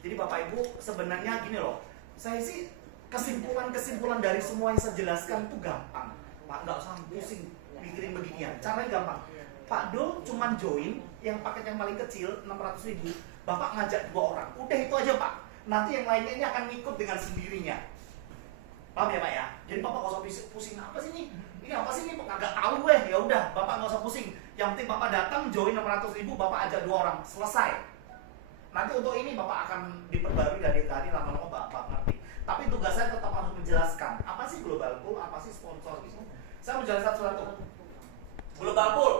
Jadi Bapak Ibu sebenarnya gini loh, saya sih kesimpulan dari semua yang saya jelaskan itu gampang. Pak, nggak usah pusing mikirin beginian. Caranya gampang. Pak Dul cuman join yang paket yang paling kecil 600.000. Bapak ngajak 2 orang. Udah itu aja Pak. Nanti yang lainnya ini akan ngikut dengan sendirinya. Paham ya Pak ya? Jadi Bapak nggak usah pusing apa sih ini? Ini apa sih ini? Nggak tahu gue. Ya udah, Bapak nggak usah pusing. Yang penting Bapak datang join 600.000, Bapak ajak 2 orang. Selesai. Nanti untuk ini Bapak akan diperbarui dari hari lama-lama Bapak ngerti. Tapi tugas saya tetap harus menjelaskan apa sih global pool, apa sih sponsor itu. Saya menjelaskan satu-satu. Global pool.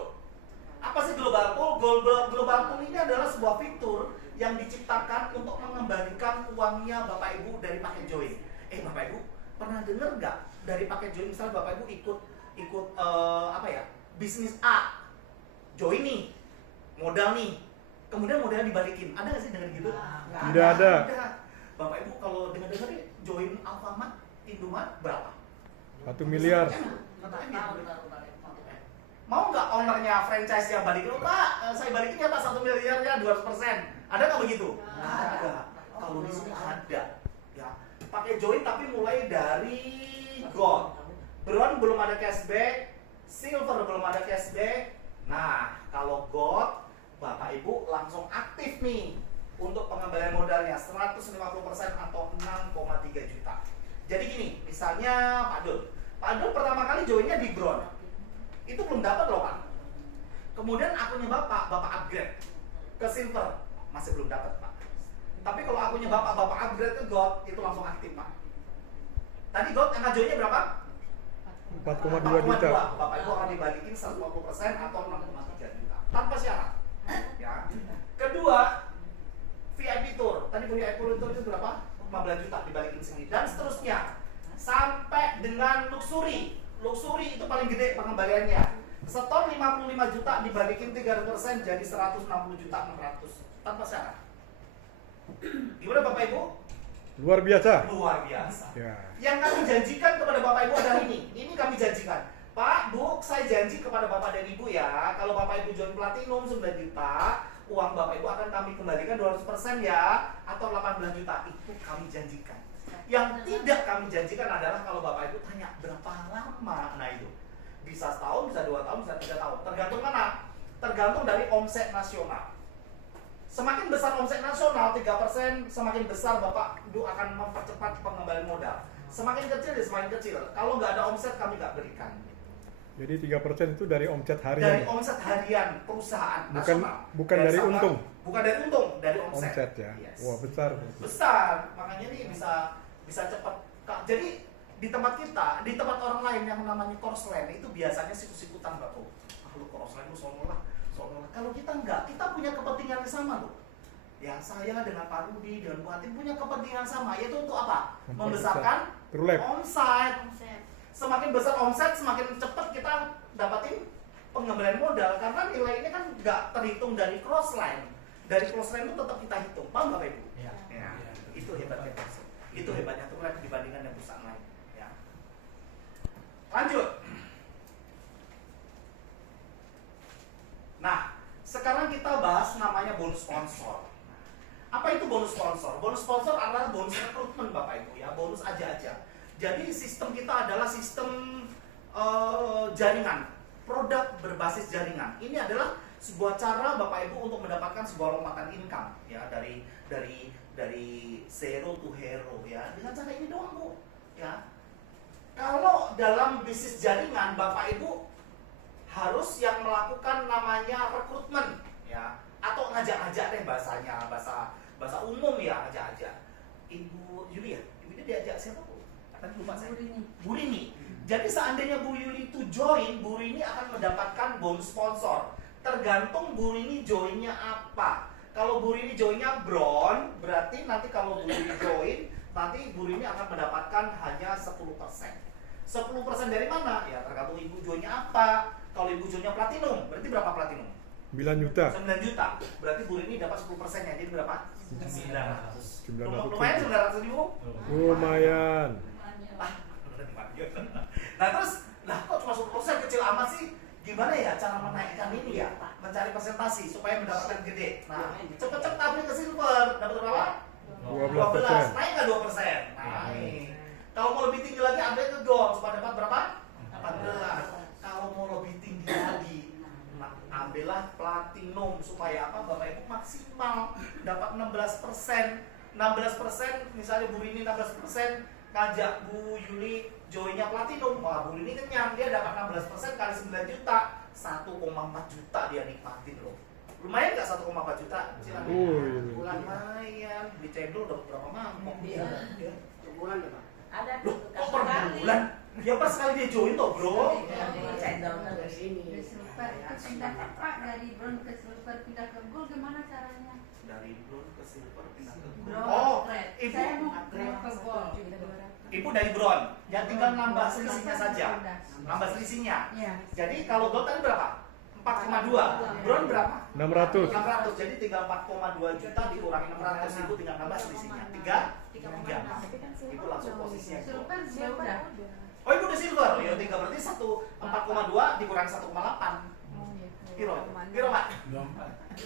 Apa sih global pool? Global pool ini adalah sebuah fitur yang diciptakan untuk mengembalikan uangnya Bapak Ibu dari paket join. Bapak Ibu pernah dengar nggak dari paket join, misalnya Bapak Ibu ikut bisnis A, join nih, modal nih, kemudian modalnya dibalikin, ada nggak sih dengan gitu? Tidak ada. Bapak Ibu kalau dengar-dengar join Alfamart, Indomaret berapa? 1 miliar. Mau nggak ownernya franchise-nya balikin? Pak, saya balikin ya Pak 1 miliarnya 200%. Ada nggak begitu? Ada. Kalau di sini ada. Ya, pakai join tapi mulai dari gold. Bronze belum ada cashback, silver belum ada cashback. Nah, kalau gold, Bapak Ibu langsung aktif nih untuk pengembalian modalnya 150% atau 6,3 juta. Jadi gini, misalnya Pak Dul pertama kali joinnya di bronze. Itu belum dapat loh Pak. Kemudian akunnya Bapak upgrade ke silver, masih belum dapat Pak. Tapi kalau akunnya Bapak upgrade ke gold, itu langsung aktif Pak. Tadi gold angka joinnya berapa? 4,2 juta. Bapak Ibu akan dibalikin 150% atau 6,3 juta tanpa syarat. Ya. Kedua, VIP tour. Tadi punya VIP tour itu berapa? 15 juta dibalikin sini dan seterusnya. Sampai dengan luxury. Luxury itu paling gede pengembaliannya. Setor 55 juta dibalikin 300% jadi 160 juta 600 tanpa syarat. Gimana Bapak Ibu? Luar biasa. Luar biasa. Ya. Yang kami janjikan kepada Bapak Ibu adalah ini. Ini kami janjikan. Pak, Bu, saya janji kepada Bapak dan Ibu ya, kalau Bapak Ibu join Platinum 9 juta, uang Bapak Ibu akan kami kembalikan 200% ya, atau 18 juta. Itu kami janjikan. Yang tidak kami janjikan adalah kalau Bapak Ibu tanya berapa lama, nah itu bisa setahun, bisa 2 tahun, bisa 3 tahun, tergantung mana? Tergantung dari omset nasional. Semakin besar omset nasional 3%, semakin besar Bapak Ibu akan mempercepat pengembalian modal. Semakin kecil ya semakin kecil. Kalau nggak ada omset kami nggak berikan. Jadi 3% itu dari omset harian. Dari omset harian perusahaan nasional. Bukan dari untung. Bukan dari untung, dari omset. Omset ya. Yes. Wah, besar. Besar, makanya ini bisa cepat. Jadi di tempat kita, di tempat orang lain yang namanya Korslen itu biasanya sikut-sikutan Pak Bu. Lu Korslen lu sono lah. Kalau kita enggak, kita punya kepentingan yang sama loh. Ya saya dengan Pak Rudi, dengan Bu Atin punya kepentingan sama, yaitu untuk apa? Membesarkan omset. Semakin besar omset, semakin cepat kita dapatin pengembalian modal karena nilai ini kan nggak terhitung dari crossline. Dari crossline itu tetap kita hitung, paham Bapak Ibu? Ya. Itu hebatnya Korslen. Itu hebatnya Tulen dibandingkan dengan perusahaan lain. Ya. Lanjut. Nah, sekarang kita bahas namanya bonus sponsor. Apa itu bonus sponsor? Bonus sponsor adalah bonus rekrutmen Bapak Ibu ya, bonus aja. Jadi sistem kita adalah sistem jaringan, produk berbasis jaringan. Ini adalah sebuah cara Bapak Ibu untuk mendapatkan sebuah lompatan income ya dari zero to hero ya. Dengan cara ini doang Bu ya. Kalau dalam bisnis jaringan Bapak Ibu harus yang melakukan namanya rekrutmen ya, atau ngajak-ngajak deh bahasanya, bahasa umum ya, ngajak-ngajak. Ibu Yuli ya? Ibu ini diajak siapa Bu? Tadi lupa saya. Bu Rini. Jadi seandainya Bu Yuli itu join, Bu Rini akan mendapatkan bonus sponsor. Tergantung Bu Rini joinnya apa. Kalau Bu Rini joinnya bronze, berarti nanti kalau Bu Rini join, nanti Bu Rini akan mendapatkan hanya 10%. 10% dari mana? Ya tergantung Ibu joinnya apa. Kalau Ibu joinnya platinum, berarti berapa platinum? 9 juta. 9 juta. Berarti Bu Rini dapat 10%-nya. Jadi berapa? 900. 900. Lumayan 900 ribu? Lumayan. Nah terus, kok cuma 10% kecil amat sih? Gimana ya cara menaikkan ini ya? Mencari presentasi supaya mendapatkan gede. Nah, cepet-cepet upgrade ke silver. Dapat berapa? 12%. Naik nggak 2%? Naik. Kalau mau lebih tinggi lagi, upgrade ke gold supaya dapat berapa? 14. Kalau mau lebih tinggi lagi, ambillah platinum supaya apa? Bapak Ibu maksimal dapat 16%. 16%, misalnya Bu Rini 16%, ngajak Bu Yuli joinnya platinum. Wah, Bu Rini kenyang, dia dapat 16% kali 9 juta, 1,4 juta dia nikmatin loh. Lumayan nggak 1,4 juta? Silakan. Lumayan, beli cendol udah berapa mangkok dia? Ya. Sebulan ya Pak? Ada Loh, kok per bulan? Ya pas sekali dia join toh bro. cendol Dari sini. Dari silver itu pindah ke Pak, dari bronze ke silver pindah ke gold gimana caranya? Dari bronze ke silver pindah ke gold. Bronze. Oh, Saya ibu, mau ke gold. ibu dari bronze. Ya tinggal nambah selisihnya saja. Nambah selisihnya. Iya. Jadi kalau gold tadi berapa? 4,2. Bronze berapa? 600. 600. Jadi tinggal 4,2 juta dikurangi 600, ibu tinggal nambah selisihnya. 3. Ibu langsung posisinya gold. Silver dia udah. Oh, ibu udah silver. Ya tinggal berarti 4,2 dikurangi 1,8. Kiro, Pak.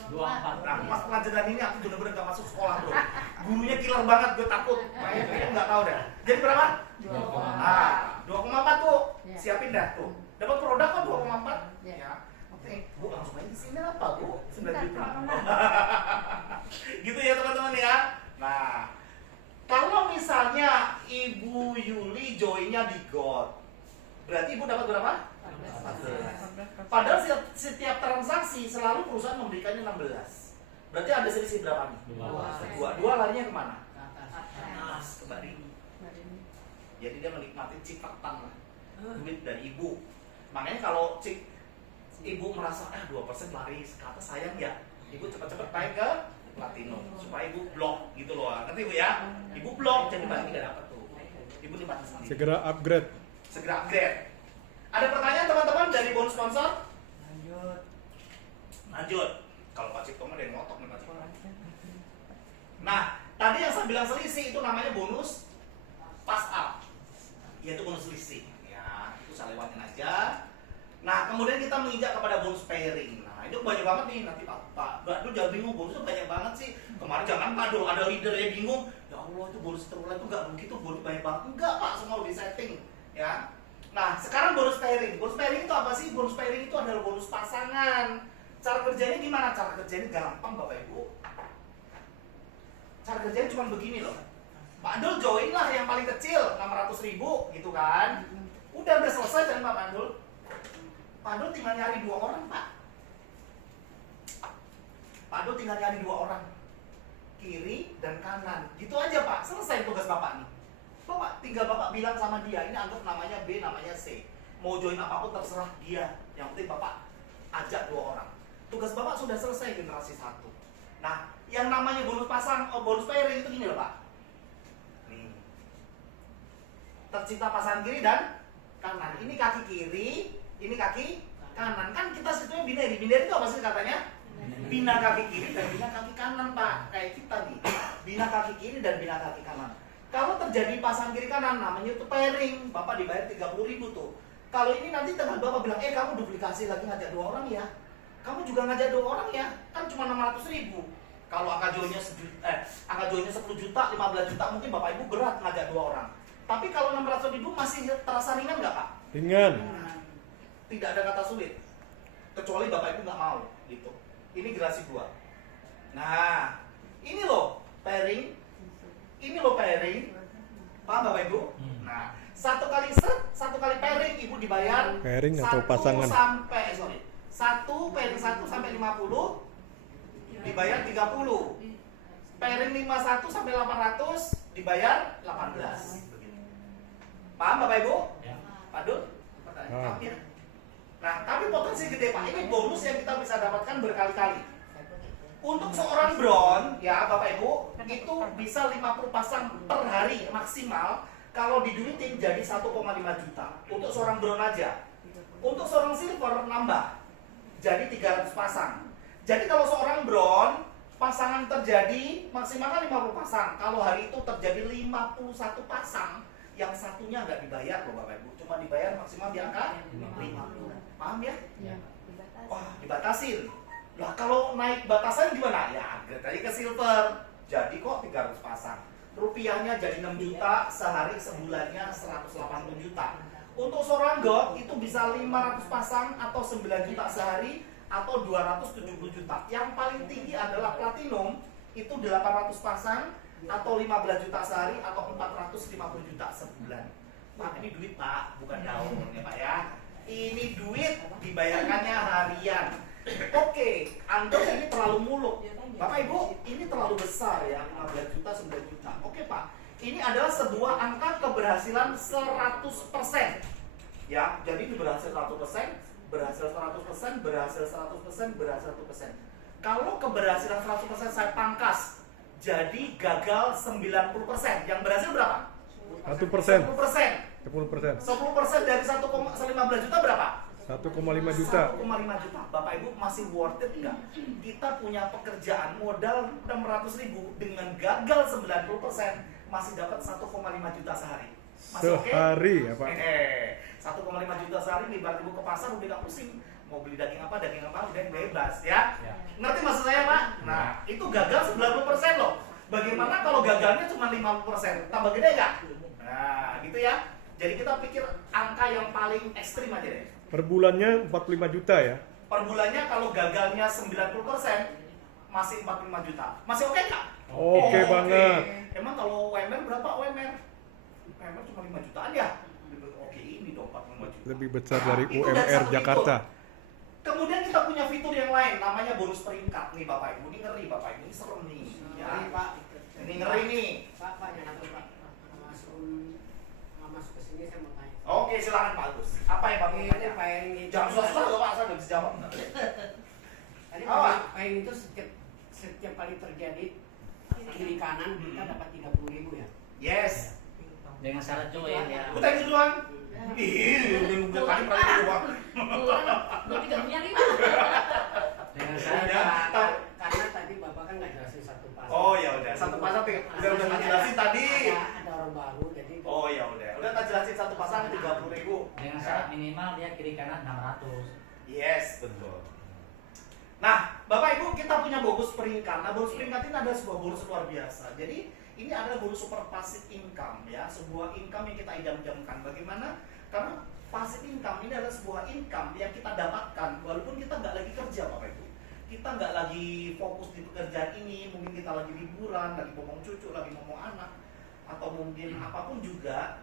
24. Nah, pas pelajaran ini aku bener-bener gak masuk sekolah bro. Gurunya killer banget, gue takut. Kayaknya nggak tahu dah. Jadi berapa? 2,4 tuh. Ya. Siapin dah tuh. Dapat produk kan 2,4. Ya. Ya. Oke, Bu langsung aja di sini apa Bu? 9 juta. Gitu ya teman-teman ya. Nah, kalau misalnya Ibu Yuli joinnya di gold, berarti Ibu dapat berapa? 14. Padahal setiap transaksi selalu perusahaan memberikannya 16. Berarti ada selisih berapa nih? Dua larinya kemana? Atas, ke Barini. Jadi dia menikmati ciptaan lah, duit dari ibu. Makanya kalau ibu merasa 2% lari ke atas sayang ya, ibu cepat-cepat naik ke platinum supaya ibu blok gitu loh. Ngerti ibu ya? Ibu blok jadi Barini nggak dapat tuh. Ibu nikmati sendiri. Segera upgrade. Segera upgrade. Ada pertanyaan teman-teman dari bonus sponsor? Lanjut. Kalau Pak Cipto mah dari ngotok nih Pak Cipto. Nah, tadi yang saya bilang selisih itu namanya bonus pass up. Yaitu bonus selisih. Ya, itu saya lewatin aja. Nah, kemudian kita menginjak kepada bonus pairing. Nah, itu banyak banget nih. Nanti Pak Dul jangan bingung, bonusnya banyak banget sih. Kemarin jangan Pak Dul, ada leadernya bingung. Ya Allah, itu bonus terulang itu nggak begitu, bonus banyak banget. Enggak Pak, semua udah setting. Ya. Nah, sekarang bonus pairing. Bonus pairing itu apa sih? Bonus pairing itu adalah bonus pasangan. Cara kerjanya gimana? Cara kerjanya gampang Bapak Ibu. Cara kerjanya cuma begini loh. Pak Dul join lah yang paling kecil 600.000 gitu kan. Udah selesai kan Pak Dul. Pak Dul tinggal nyari 2 orang Pak. Pak Dul tinggal nyari 2 orang. Kiri dan kanan. Gitu aja Pak. Selesai tugas Bapak nih. Bapak tinggal Bapak bilang sama dia, ini anggap namanya B, namanya C. Mau join apapun terserah dia. Yang penting Bapak ajak 2 orang. Tugas Bapak sudah selesai generasi 1. Nah, yang namanya bonus bonus pairing itu gini loh Pak. Nih. Tercipta pasangan kiri dan kanan. Ini kaki kiri, ini kaki kanan. Kan kita sebetulnya binary. Binary itu apa sih katanya? Bina kaki kiri dan bina kaki kanan Pak. Kayak kita nih. Bina kaki kiri dan bina kaki kanan. Kalau terjadi pasangan kiri kanan namanya itu pairing, Bapak dibayar 30.000 tuh. Kalau ini nanti teman Bapak bilang, kamu duplikasi lagi ngajak 2 orang ya. Kamu juga ngajak 2 orang ya. Kan cuma 600.000. Kalau angka joinnya 10 juta, 15 juta mungkin Bapak Ibu berat ngajak 2 orang. Tapi kalau 600.000 masih terasa ringan nggak Pak? Ringan. Tidak ada kata sulit. Kecuali Bapak Ibu nggak mau gitu. Ini generasi 2. Nah, ini loh pairing. Ini loh pairing, paham Bapak Ibu? Nah, satu kali pairing Ibu dibayar Pairing atau pasangan. 1 pairing 1 sampai 50 dibayar 30. Pairing 51 sampai 800 dibayar 18. Paham Bapak Ibu? Ya. Pak Dul? Paham ya? Nah, tapi potensi gede Pak. Ini bonus yang kita bisa dapatkan berkali-kali. Untuk seorang bron, ya Bapak Ibu, itu bisa 50 pasang per hari maksimal. Kalau diduitin jadi 1,5 juta. Untuk seorang bron aja. Untuk seorang silver nambah. Jadi 300 pasang. Jadi kalau seorang bron, pasangan terjadi maksimal 50 pasang. Kalau hari itu terjadi 51 pasang, yang satunya nggak dibayar loh Bapak Ibu. Cuma dibayar maksimal di angka 50. Paham ya? Wah, dibatasin. Lah kalau naik batasan gimana? Ya upgrade aja ke silver. Jadi kok 300 pasang. rupiahnya jadi 6 juta, sehari sebulannya 180 juta. Untuk seorang gold itu bisa 500 pasang atau 9 juta sehari atau 270 juta. Yang paling tinggi adalah platinum, itu 800 pasang atau 15 juta sehari atau 450 juta sebulan. Pak, ini duit Pak, bukan daun ya Pak ya. Ini duit dibayarkannya harian. Oke, anggap ini terlalu muluk. Bapak Ibu, ini terlalu besar ya, 15 juta, 9 juta. Oke Pak, ini adalah sebuah angka keberhasilan 100%. Ya, jadi ini berhasil 100%, berhasil 100%, berhasil 100%, berhasil 100%. Kalau keberhasilan 100% saya pangkas, jadi gagal 90%. Yang berhasil berapa? 1%. 10%. 10%. 10% dari 1,15 juta berapa? 1,5 juta. 1,5 juta. Bapak Ibu masih worth it nggak? Kita punya pekerjaan modal 600.000 dengan gagal 90% masih dapat 1,5 juta sehari. Masih oke? Sehari ya Pak. 1,5 juta sehari nih, Ibu ke pasar udah gak pusing mau beli daging apa udah bebas ya. Ya. Ngerti maksud saya Pak? Nah itu gagal 90% loh. Bagaimana kalau gagalnya cuma 50%? Tambah gede nggak? Nah gitu ya. Jadi kita pikir angka yang paling ekstrim aja deh. Per bulannya 45 juta ya. Per bulannya kalau gagalnya 90% masih 45 juta. Masih oke nggak? Oke banget. Emang kalau UMR berapa UMR? UMR cuma 5 jutaan ya? Oke ini dong 45 juta. Lebih besar dari Itu dari UMR satu Jakarta. fitur. Kemudian kita punya fitur yang lain namanya bonus peringkat nih Bapak Ibu. Ini ngeri Bapak Ibu, ini serem nih. Ya. Ini Pak, Ini ngeri nih. Pak yang satu Pak, masuk ke sini saya mau tanya. Oke silakan Pak Agus. Apa yang Bapak mau Ini tanya? Pak yang itu. Jangan susah loh Pak, saya udah bisa jawab. Tadi Apa? Pak yang itu setiap kali terjadi kiri kanan kita dapat 30.000 ya. Yes. Dengan syarat join ya. Udah itu doang. Ih, minggu kali paling doang. Gue tidak punya 5. Dengan Ya, syarat Karena tadi Bapak kan nggak jelasin satu pasang. Oh ya udah, satu pasang udah tak jelasin tadi. Ada orang baru jadi. Oh ya udah tak jelasin satu pasang 30.000. dengan syarat minimal dia kiri kanan 600. Yes, betul. Nah, Bapak Ibu kita punya bonus peringkat. Nah, bonus peringkat ini ada sebuah bonus luar biasa. Jadi ini adalah bonus super passive income ya, sebuah income yang kita idam-idamkan. Bagaimana? Karena passive income ini adalah sebuah income yang kita dapatkan walaupun kita nggak lagi kerja, Bapak Ibu. Kita nggak lagi fokus di pekerjaan ini, mungkin kita lagi liburan, lagi ngomong cucu, lagi ngomong anak, atau mungkin apapun juga.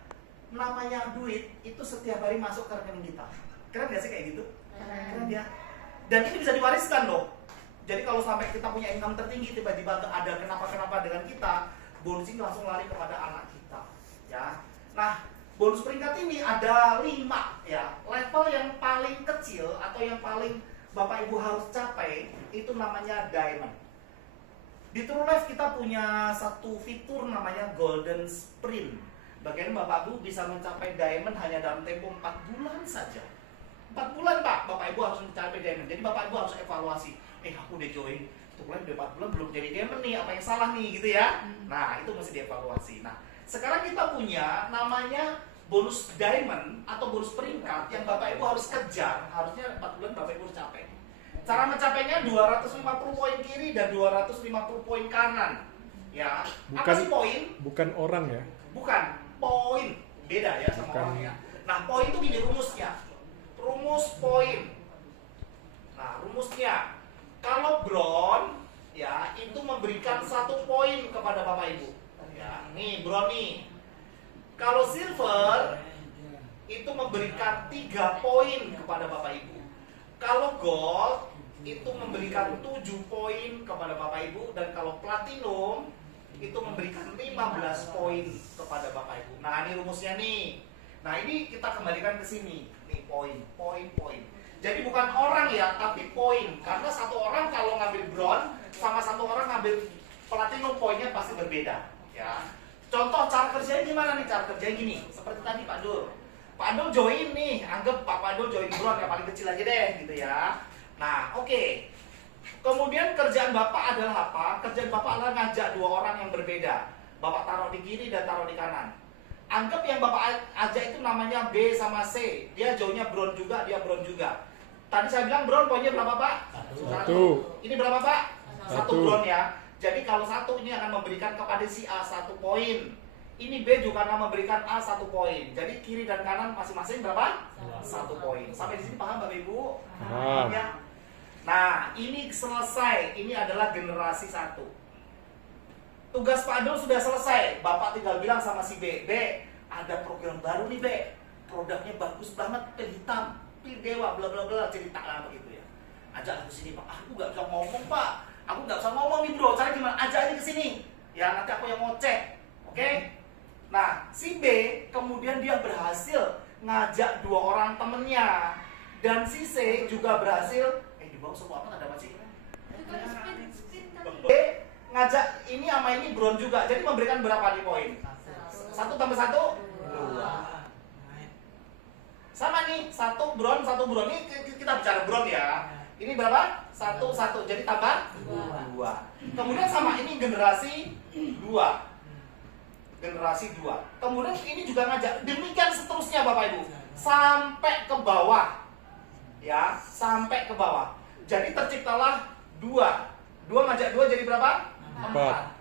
Namanya duit itu setiap hari masuk ke rekening kita. Keren nggak sih kayak gitu? Keren ya. Dan ini bisa diwariskan loh. Jadi kalau sampai kita punya income tertinggi, tiba-tiba ada kenapa-kenapa dengan kita, bonus ini langsung lari kepada anak kita. Ya. Nah, bonus peringkat ini ada 5 ya. Level yang paling kecil atau yang paling Bapak Ibu harus capai itu namanya diamond. Di True Life kita punya satu fitur namanya Golden Sprint. Bagaimana Bapak Ibu bisa mencapai diamond hanya dalam tempo 4 bulan saja. 4 bulan Pak, Bapak Ibu harus mencapai diamond. Jadi Bapak Ibu harus evaluasi. Aku udah join True Life udah 4 bulan belum jadi diamond nih, apa yang salah nih gitu ya. Nah itu mesti dievaluasi. Nah sekarang kita punya namanya bonus diamond atau bonus peringkat yang Bapak Ibu harus kejar. Harusnya 4 bulan Bapak Ibu harus capai. Cara mencapainya 250 poin kiri dan 250 poin kanan. Ya, apa sih poin? Bukan orang ya. Bukan, poin. Beda ya sama Bukan. orangnya. Nah, poin itu gini rumusnya. Rumus poin. Nah, rumusnya kalau bron ya itu memberikan 1 poin kepada Bapak Ibu. Ya, nih bron nih. Kalau silver itu memberikan 3 poin kepada Bapak Ibu. Kalau gold itu memberikan 7 poin kepada Bapak Ibu, dan kalau platinum itu memberikan 15 poin kepada Bapak Ibu. Nah, ini rumusnya nih. Nah, ini kita kembalikan ke sini. Nih poin. Jadi bukan orang ya, tapi poin. Karena satu orang kalau ngambil bronze sama satu orang ngambil platinum, poinnya pasti berbeda, ya. Contoh cara kerjanya gimana nih? Cara kerjanya gini. Seperti tadi Pak Dul. Pak Dul join nih, anggap Pak Dul join bronze yang paling kecil aja deh gitu ya. Nah, oke. Kemudian kerjaan Bapak adalah apa? Kerjaan Bapak adalah ngajak 2 orang yang berbeda. Bapak taruh di kiri dan taruh di kanan. Anggap yang Bapak ajak itu namanya B sama C. Dia jauhnya bronze juga, dia bronze juga. Tadi saya bilang bronze poinnya berapa Pak? 1. Ini berapa Pak? 1 1. bronze ya. Jadi kalau satu ini akan memberikan kepada si A 1 poin. Ini B juga akan memberikan A 1 poin. Jadi kiri dan kanan masing-masing berapa? 1 poin. Sampai di sini paham Bapak Ibu? Paham. Ya. Nah, ini selesai. Ini adalah generasi 1. Tugas Pak Adul sudah selesai. Bapak tinggal bilang sama si B, B, ada program baru nih B. Produknya bagus banget, pil hitam, pil dewa, bla bla bla, cerita lah begitu ya. Ajak aku sini Pak. Aku nggak bisa ngomong Pak. Aku nggak bisa ngomong nih bro. Cara gimana? Ajak aja ke sini. Ya nanti aku yang ngoceh. Oke? Nah, si B kemudian dia berhasil ngajak 2 orang temennya. Dan si C juga berhasil. Di bawah semua apa ada apa sih? Itu kan spin tadi. B ngajak ini sama ini bron juga. Jadi memberikan berapa nih poin? 1 tambah 1? 2. Sama nih, 1 bron. Ini kita bicara bron ya. Ini berapa? 1. Jadi tambah 2. Kemudian sama ini generasi 2. Generasi 2. Kemudian ini juga ngajak. Demikian seterusnya Bapak Ibu. Sampai ke bawah. Ya, sampai ke bawah. Jadi terciptalah 2. 2 ngajak 2 jadi berapa? 4.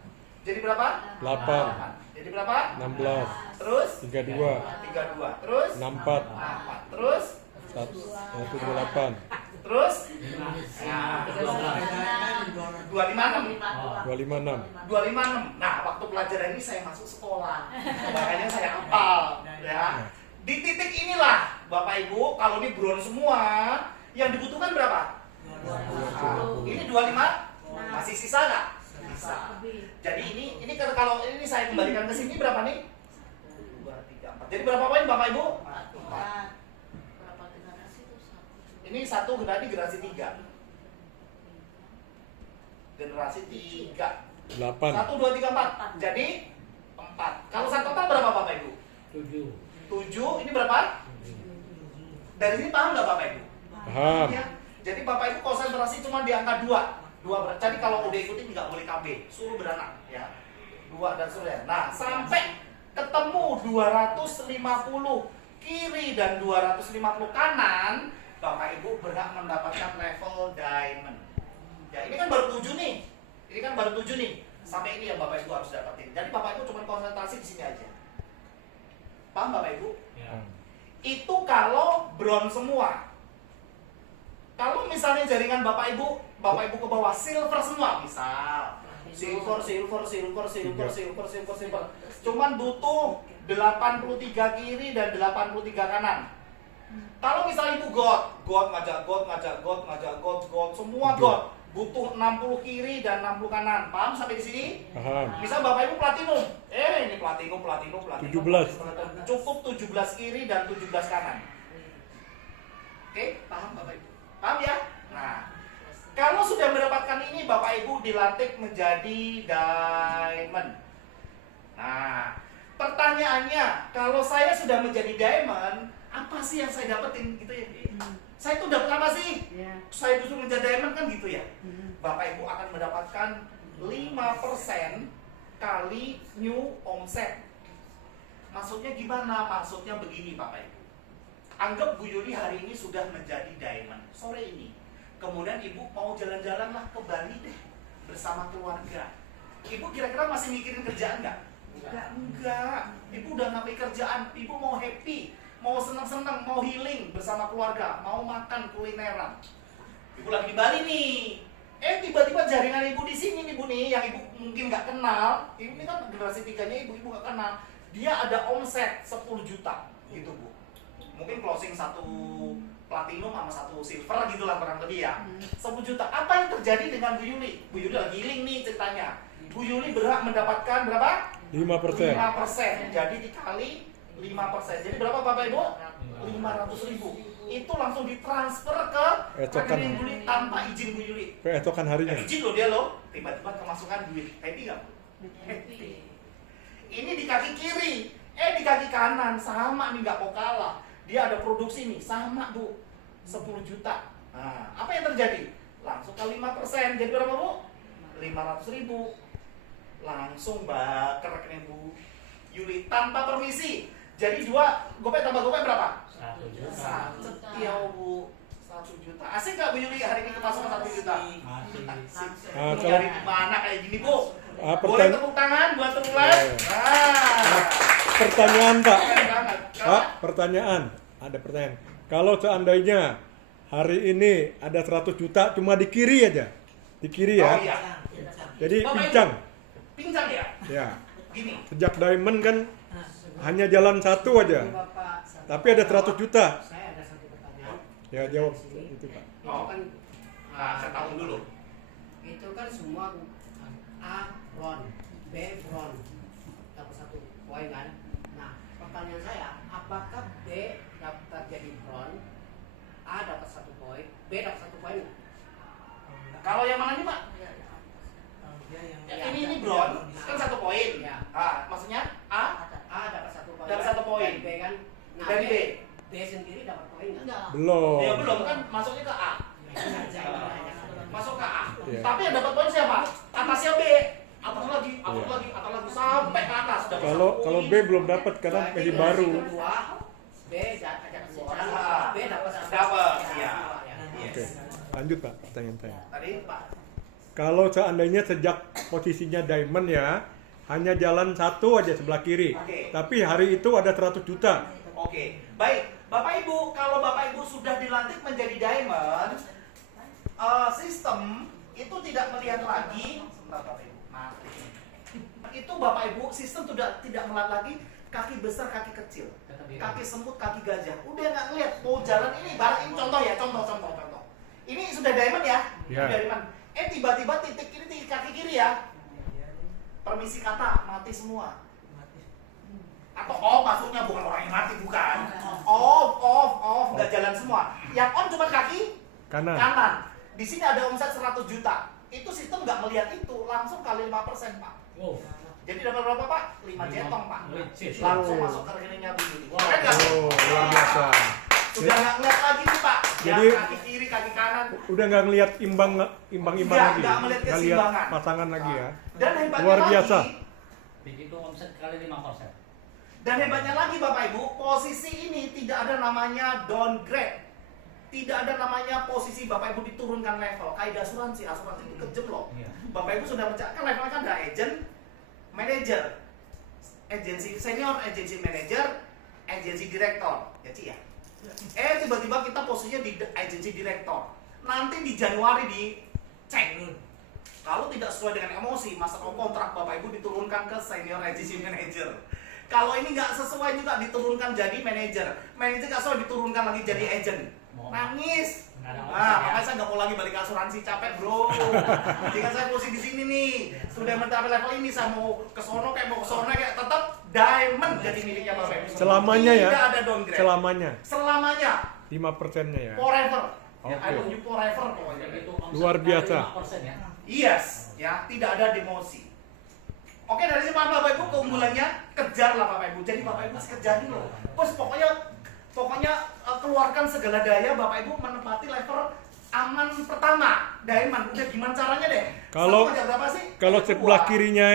Jadi berapa? 8. Jadi berapa? 16. Terus? 32. 32. Terus? 64. 4. Terus? 128. Terus? 256. 256. 256. Nah, waktu pelajaran ini saya masuk sekolah. Makanya saya hafal, ya. Di titik inilah Bapak Ibu, kalau ini bron semua, yang dibutuhkan berapa? Ini 25? Masih sisa nggak? Sisa. Jadi ini kalau ini saya kembalikan ke sini berapa nih? 2, 3, 4. Jadi berapa poin Bapak Ibu? 4. Ini 1 generasi 3. Generasi 3. 8. 1, 2, 3, 4. Jadi 4. Kalau 1 total berapa Bapak Ibu? 7. 7. Ini berapa? Dari sini paham nggak Bapak Ibu? Paham. Ya. Jadi Bapak Ibu konsentrasi cuma di angka 2. Jadi kalau udah ikutin nggak boleh KB, suruh beranak ya. 2 dan seterusnya. Nah, sampai ketemu 250 kiri dan 250 kanan, Bapak Ibu berhak mendapatkan level diamond. Ya, ini kan baru 7 nih. Ini kan baru 7 nih. Sampai ini yang Bapak Ibu harus dapatin. Jadi Bapak Ibu cuma konsentrasi di sini aja. Paham Bapak Ibu? Ya. Itu kalau bronze semua. Kalau misalnya jaringan Bapak Ibu ke bawah silver semua, misal silver. Cuman butuh 83 kiri dan 83 kanan. Kalau misalnya Ibu God ngajak God, semua God, butuh 60 kiri dan 60 kanan. Paham sampai di sini? Paham. Misal Bapak Ibu platinum. Ini platinum. 17. Cukup 17 kiri dan 17 kanan. Oke, paham Bapak Ibu? Paham ya? Nah, kalau sudah mendapatkan ini Bapak Ibu dilantik menjadi diamond. Nah, pertanyaannya, kalau saya sudah menjadi diamond, apa sih yang saya dapetin gitu ya? Saya tuh dapat apa sih? Saya justru menjadi diamond kan gitu ya. Bapak Ibu akan mendapatkan 5% kali new omset. Maksudnya gimana? Maksudnya begini Bapak Ibu. Anggap Bu Yuli hari ini sudah menjadi diamond sore ini. Kemudian Ibu mau jalan-jalan lah ke Bali deh bersama keluarga. Ibu kira-kira masih mikirin kerjaan nggak? Enggak. Ibu udah ngapain kerjaan. Ibu mau happy, mau senang-senang, mau healing bersama keluarga, mau makan kulineran. Ibu lagi di Bali nih. Tiba-tiba jaringan Ibu di sini nih Bu nih, yang Ibu mungkin nggak kenal. Ini kan generasi 3-nya Ibu nggak kenal. Dia ada omset 10 juta gitu Bu. Mungkin closing 1 platinum sama 1 silver gitu lah kurang lebih ya. 10 juta. Apa yang terjadi dengan Bu Yuli? Bu Yuli lagi healing nih ceritanya. Bu Yuli berhak mendapatkan berapa? 5%. 5%. Jadi dikali 5%. Jadi berapa Bapak Ibu? 500.000. Itu langsung ditransfer ke rekening Bu Yuli tanpa izin Bu Yuli. Keesokan harinya. Izin loh dia loh. Tiba-tiba kemasukan duit. Happy nggak Bu? Happy. Ini di kaki kiri. Di kaki kanan sama nih nggak mau kalah. Dia ada produksi nih, sama Bu, 10 juta. Nah, apa yang terjadi? Langsung kali 5%, jadi berapa Bu? 500.000. Langsung bakar rekening Bu Yuli tanpa permisi. Jadi 2 gopay tambah gopay berapa? 1 juta. Setia Bu. 1 juta. Asik nggak Bu Yuli hari ini kemasukan 1 juta? Masih. Asik. Ah, Bu kalau- nyari di mana kayak gini Bu? Ah, Boleh tepuk tangan buat Trulan? Pertanyaan Pak. Keren banget. Pak, pertanyaan. Ada pertanyaan. Kalau seandainya hari ini ada 100 juta cuma di kiri aja. Di kiri ya. Oh iya. Jadi Bapak, Ibu. pincang. Pincang ya? Ya. Gini. Sejak diamond kan hanya jalan satu aja. Ini Bapak, Tapi ada 100 juta. Saya ada satu pertanyaan. Ya jawab Sini. itu Pak. Itu kan Nah, saya tahu dulu. itu kan semua A bron, B bron, dapat 1 poin kan. Nah, pertanyaan saya, apakah B dapat jadi bron, A dapat 1 poin, B dapat 1 poin nggak? Kalau yang mana nih Pak? Ya, ini bron, kan 1 poin. Ya. Ah, maksudnya A A dapat 1 poin. Dapat 1 poin. Dari B kan. Nah, dari B. B sendiri dapat poin nggak? Belum. Ya belum kan masuknya ke A. Masuk ke A. Iya. Tapi yang dapat poin siapa? Atasnya B. Atas lagi, atas lagi, atas lagi sampai ke atas. Dapat Kalau 1 kalau poin. B belum dapat karena Berarti masih dari baru. kedua, B ajak 2 orang, Ah. B dapat 1. Dapat, iya. Yes. Oke. Lanjut Pak, pertanyaan saya. Tadi Pak. Kalau seandainya sejak posisinya diamond ya, hanya jalan satu aja sebelah kiri. Oke. Tapi hari itu ada 100 juta. Oke, baik. Bapak Ibu, kalau Bapak Ibu sudah dilantik menjadi diamond, sistem itu tidak melihat lagi. Sebentar Bapak Ibu, mati. Itu Bapak Ibu, sistem tidak melihat lagi kaki besar, kaki kecil, kaki semut, kaki gajah. Udah nggak ngeliat mau jalan ini. Barang ini contoh ya, contoh. Ini sudah diamond ya, Ya. sudah diamond. Tiba-tiba titik kaki kiri ya. Permisi kata, mati semua. Atau off maksudnya bukan orang yang mati, bukan. Off, nggak jalan semua. Yang on cuma kaki kanan. Di sini ada omset 100 juta. Itu sistem nggak melihat itu, langsung kali 5% Pak. Wow. Jadi dapat berapa Pak? 5 jetong Pak. Which is- Langsung Oh. masuk ke rekeningnya Bu Yuli. Wow. Keren nggak? Oh, luar biasa. Sudah nggak ngeliat lagi nih Pak. Jadi- Yang kaki kiri, kaki kanan. Udah nggak ngelihat imbang Nggak, lagi. nggak melihat Nggak lihat keseimbangan. pasangan lagi ya. Dan hebatnya Luar lagi, biasa. Begitu omset kali 5%. Dan hebatnya lagi Bapak Ibu, posisi ini tidak ada namanya downgrade. Tidak ada namanya posisi Bapak Ibu diturunkan level. Kayak asuransi itu kejam loh. Iya. Bapak Ibu sudah mencatatkan levelnya kan ada agent, manager, agensi senior, agensi manager, agensi direktor. Ya Ci ya. Tiba-tiba kita posisinya di agensi direktor. Nanti di Januari dicek. Kalau tidak sesuai dengan emosi, masa kontrak Bapak Ibu diturunkan ke senior agency manager. Kalau ini nggak sesuai juga diturunkan jadi manager. Manager nggak sesuai diturunkan lagi jadi agent. Nangis. Nggak ada Nah, omset, ya. makanya saya nggak mau lagi balik ke asuransi, capek bro. Jika saya posisi di sini nih, sudah mencapai level ini, saya mau ke sono kayak mau ke sono kayak tetap diamond jadi miliknya Bapak Ibu. Selamanya ya? Tidak ada downgrade. Selamanya Selamanya. 5%-nya ya. Forever. Ya, Oke. I love you forever pokoknya. Begitu omset Luar kali biasa. 5% ya. Yes, ya tidak ada demosi. Oke, dari sini Bapak Ibu keunggulannya kejarlah Bapak Ibu. Jadi Bapak Ibu kejar dulu. Terus pokoknya keluarkan segala daya Bapak Ibu menempati level aman pertama. Diamond. Udah gimana caranya deh? Kalau- Satu aja berapa sih? Kalau Kedua. sebelah kirinya,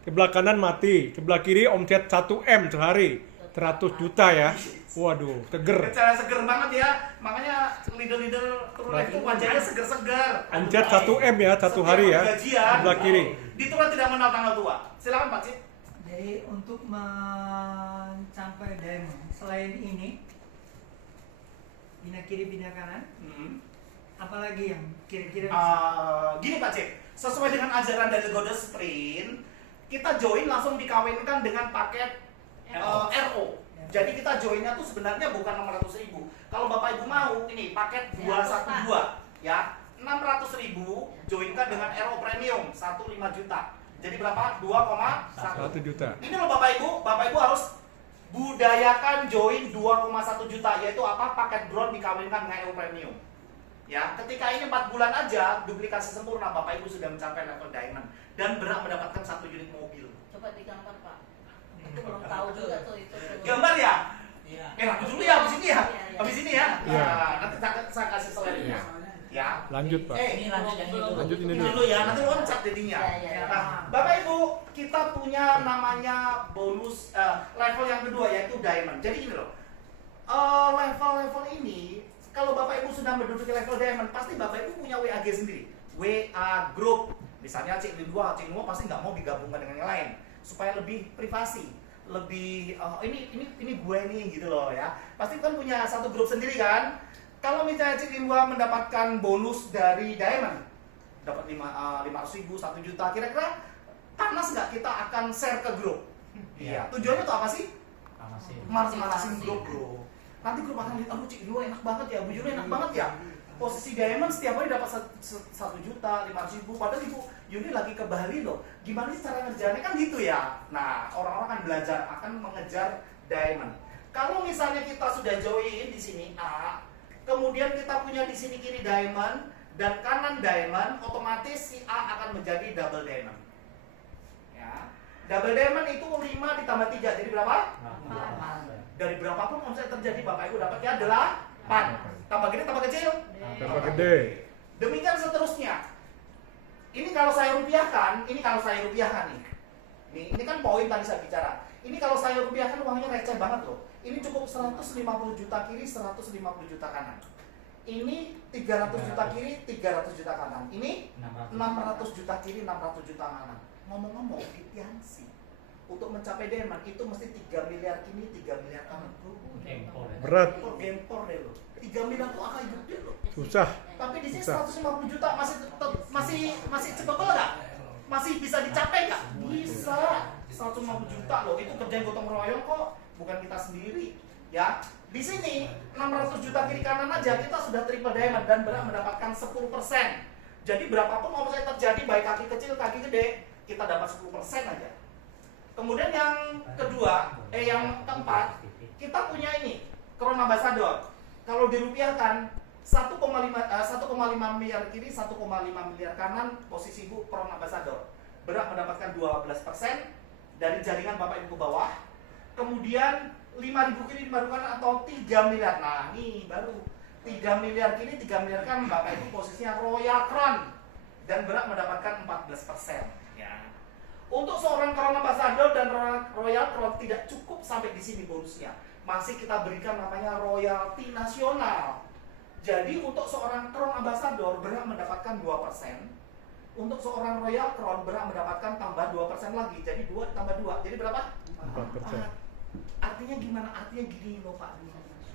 sebelah kanan mati, sebelah kiri omset 1M sehari, 100 juta ya. Waduh, seger. Cara seger banget ya. Makanya leader-leader Trulan itu wajahnya seger-seger. Omset 1M ya, satu hari ya. Gajian. Sebelah kiri. Di Trulan tidak mengenal tanggal tua. Silakan Pak Cip. Jadi untuk mencapai diamond, selain ini, bina kiri, bina kanan, apalagi yang kira-kira Gini Pak Cip, sesuai dengan ajaran dari Goddess Sprint, kita join langsung dikawinkan dengan paket RO. Jadi kita joinnya tuh sebenarnya bukan 600.000. Kalau Bapak Ibu mau, ini paket 212 ya, 600.000 joinkan dengan RO premium 1,5 juta. Jadi berapa? 2,1 1 juta. Ini loh Bapak Ibu harus budayakan join 2,1 juta, yaitu apa? Paket drone dikawinkan dengan RO premium. Ya, ketika ini 4 bulan aja duplikasi sempurna, Bapak Ibu sudah mencapai level diamond dan berhak mendapatkan 1 unit mobil. Coba digambar Pak. Itu belum tahu juga tuh itu. Gambar ya? Iya. Aku dulu ya, habis ini ya. Iya, iya. Habis ini ya. Iya. Nah, nanti saya kasih slide-nya. Ya. Lanjut Pak. Ini lanjut yang itu. Lanjut ini Ini dulu ya, nanti loncat jadinya. Iya, iya, iya. Nah, Bapak Ibu, kita punya namanya bonus level yang kedua yaitu diamond. Jadi gini loh, level-level ini kalau Bapak Ibu sudah menduduki level diamond, pasti Bapak Ibu punya WAG sendiri, WA group. Misalnya Cik Lindua pasti nggak mau digabungkan dengan yang lain supaya lebih privasi, lebih ini gue nih gitu loh ya. Pasti kan punya satu grup sendiri kan. Kalau misalnya Cik Lindua mendapatkan bonus dari diamond, dapat 500.000, 1 juta, kira-kira panas nggak kita akan share ke grup? Iya. Tujuannya tuh apa sih? Manasin grup bro. Nanti grup akan lihat, aduh Cik Lindua enak banget ya, Bu Juni enak banget ya. Posisi diamond setiap hari dapat 1 juta, 500.000, padahal Ibu Yuni lagi ke Bali loh. Gimana sih cara ngerjainnya kan gitu ya. Nah, orang-orang akan belajar, akan mengejar diamond. Kalau misalnya kita sudah join di sini A, kemudian kita punya di sini kiri diamond dan kanan diamond, otomatis si A akan menjadi double diamond. Ya. Double diamond itu 5 ditambah 3, jadi berapa? 8. Dari berapapun omset terjadi, Bapak Ibu dapat ya 8. Tambah gede, tambah kecil? Tambah gede. Demikian seterusnya. Ini kalau saya rupiahkan nih. Ini kan poin tadi saya bicara. Ini kalau saya rupiahkan uangnya receh banget loh. Ini cukup 150 juta kiri, 150 juta kanan. Ini 300 juta kiri, 300 juta kanan. Ini 600 juta kiri, 600 juta kanan. Ngomong-ngomong, Tiansi untuk mencapai diamond itu mesti 3 miliar kini, 3 miliar kanan. Berat. Gempor deh lo. 3 miliar tuh angka gede loh. Susah. Tapi di sini Susah. 150 juta masih cepet nggak? Masih bisa dicapai nggak? Bisa. 150 juta loh. Itu kerjaan gotong royong kok, bukan kita sendiri. Ya. Di sini 600 juta kiri kanan aja kita sudah triple diamond dan berhak mendapatkan 10%. Jadi berapapun omset terjadi, baik kaki kecil, kaki gede, kita dapat 10% aja. Kemudian yang keempat, kita punya ini, Crown Ambassador. Kalau dirupiahkan 1,5 miliar kiri, 1,5 miliar kanan, posisi Bu Crown Ambassador. Berhak mendapatkan 12% dari jaringan Bapak Ibu ke bawah. Kemudian 5.000 kiri, 5.000 kanan atau 3 miliar. Nah, ini baru 3 miliar kiri, 3 miliar kanan, Bapak Ibu posisinya Royal Crown dan berhak mendapatkan 14%. Ya. Untuk seorang Crown Ambassador dan Royal Crown tidak cukup sampai di sini bonusnya. Masih kita berikan namanya royalti nasional. Jadi untuk seorang Crown Ambassador berhak mendapatkan 2%. Untuk seorang Royal Crown berhak mendapatkan tambah 2% lagi. Jadi 2 tambah 2. Jadi berapa? 4%. Artinya gimana? Artinya gini loh Pak.